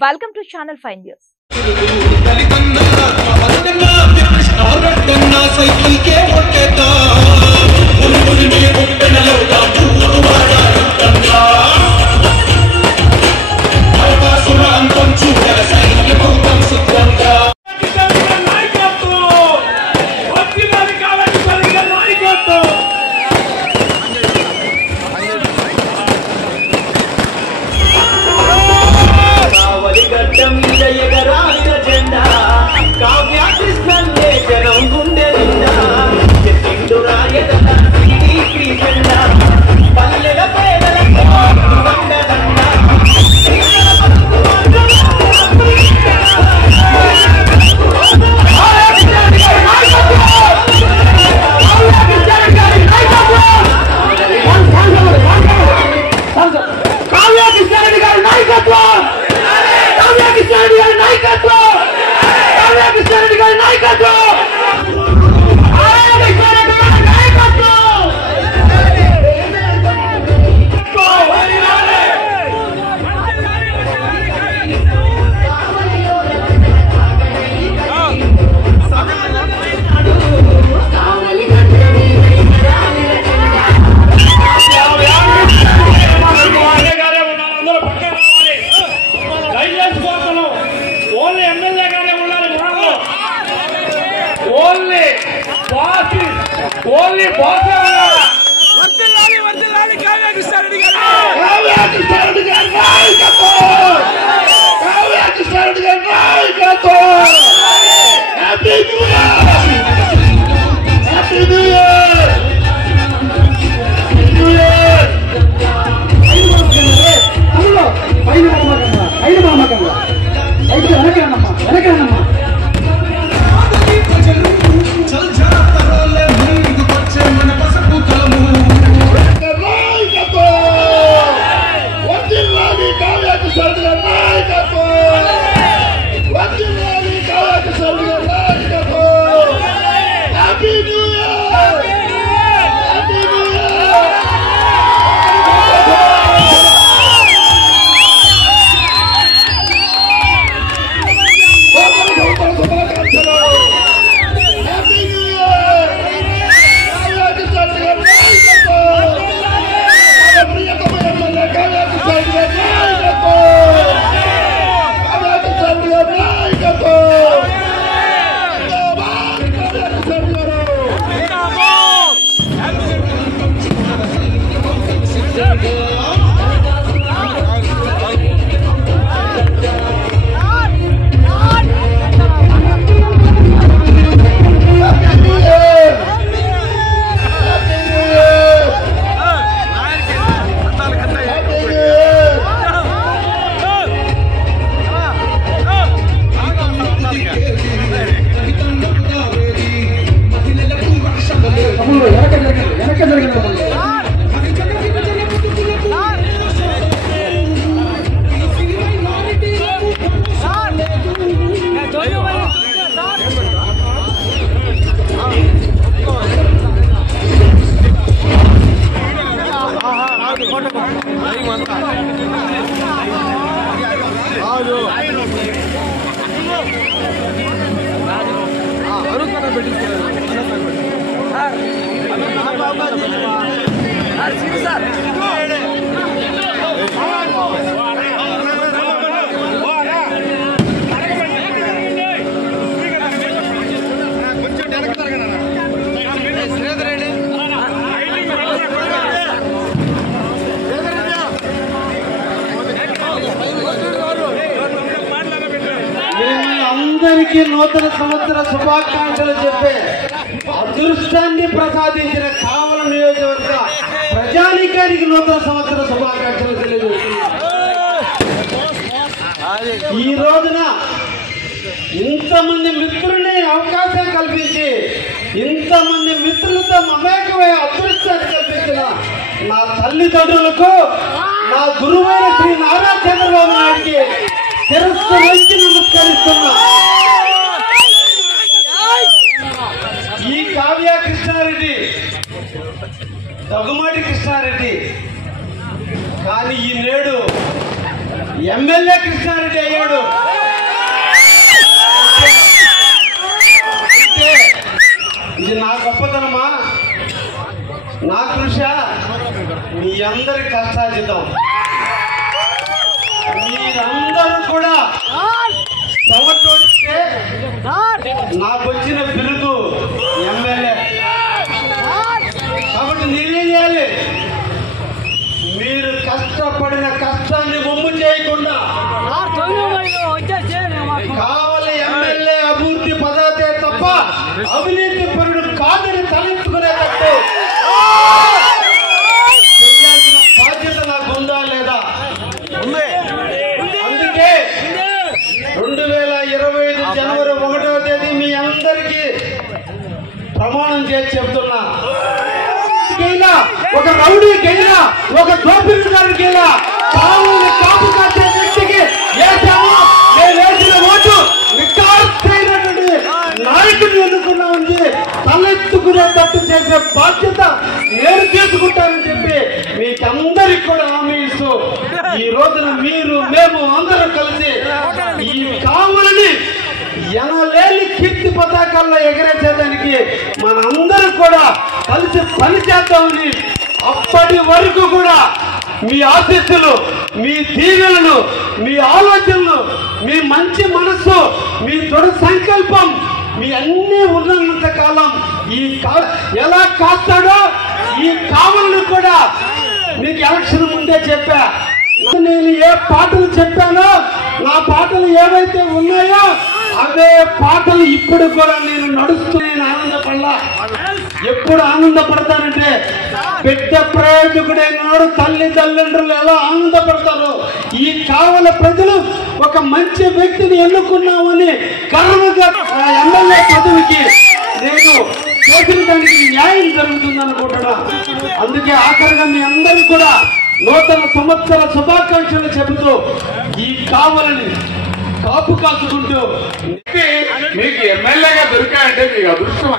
Welcome to Channel 5 News. అందరికీ నూతన సంవత్సర శుభాకాంక్షలు చెప్పే అదృష్టాన్ని ప్రసాదించిన కావలి నియోజకవర్గ ప్రజానీకానికి నూతన సంవత్సర శుభాకాంక్షలు తెలియజేస్తున్నారు. ఈ రోజున ఇంతమంది మిత్రుల్ని అవకాశం కల్పించి ఇంతమంది మిత్రులతో మమేకమై అదృష్టాన్ని కల్పించిన నా తల్లిదండ్రులకు, నా గురువైన శ్రీ నారా చంద్రబాబు నాయుడికి శిరస్సు వంచి నమస్కరిస్తున్నా. ఈ కావ్య కృష్ణారెడ్డి దగుమాటి కృష్ణారెడ్డి కానీ ఈ నేడు ఎమ్మెల్యే కృష్ణారెడ్డి అయ్యాడు. అంటే ఇది నా గొప్పతనమా, నా కృషి, మీ అందరి కష్టాజితం. మీరందరూ కూడా చవటోడిస్తే నాకు వచ్చిన బిరుదు ఎమ్మెల్యే. కాబట్టి నేనేం చేయాలి? మీరు కష్టపడిన కష్టాన్ని ఒమ్ము చేయకుండా కావాలి ఎమ్మెల్యే అభివృద్ధి పదార్థే తప్ప అవినీతి పరుడు కాదని తలెత్తుకునేటట్టు చేయాల్సిన బాధ్యత నాకు ఉందా లేదా? అందుకే 2025 జనవరి 1వ తేదీ మీ అందరికీ ప్రమాణం చేసి చెప్తున్నా, ఒక రౌడీకైనా, ఒక దోపిడీదారుకైనా, కావుని కాపు కాసే వ్యక్తికి వేసాము. నేను వేసిన ఓటు నికార్సైనటువంటి నాయకుడిని ఎన్నుకున్నామని తలెత్తుకునేటట్టు చేసే బాధ్యత నేను తీసుకుంటానని చెప్పి మీకందరికి కూడా హామీ ఇస్తూ ఈ రోజున మీరు మేము అందరం కలిసి ఈ కావులని ఎనలేని కీర్తి పతాకాల్లో ఎగరేసేదానికి మనందరం కూడా కలిసి పనిచేద్దామని, అప్పటి వరకు కూడా మీ ఆశీస్సులు, మీ దీవెనలు, మీ ఆలోచనలు, మీ మంచి మనస్సు, మీ దృఢ సంకల్పం, మీ అన్నీ ఉన్నంత కాలం ఈ ఎలా కాస్తాడో ఈ కావాలని కూడా మీకు ఎలక్షన్ ముందే చెప్పా. నేను ఏ పాటలు చెప్పానో, నా పాటలు ఏవైతే ఉన్నాయో అవే పాటలు ఇప్పుడు కూడా నేను నడుస్తూ నేను ఆనందపడలా. ఎప్పుడు ఆనందపడతానంటే బిడ్డ ప్రయోజకుడైనాడు తల్లిదండ్రులు ఎలా ఆనందపడతారో, ఈ కావల ప్రజలు ఒక మంచి వ్యక్తిని ఎన్నుకున్నామని గర్వంగా ఎమ్మెల్యే పదవికి నేను చేసిన దానికి న్యాయం జరుగుతుంది అనుకుంటున్నా. అందుకే ఆఖరిగా మీ అందరూ కూడా నూతన సంవత్సర శుభాకాంక్షలు చెబుతూ ఈ కావలని కాపు కాచుకుంటూ మీకు ఎమ్మెల్యేగా దొరికాయంటే మీకు అదృష్టం.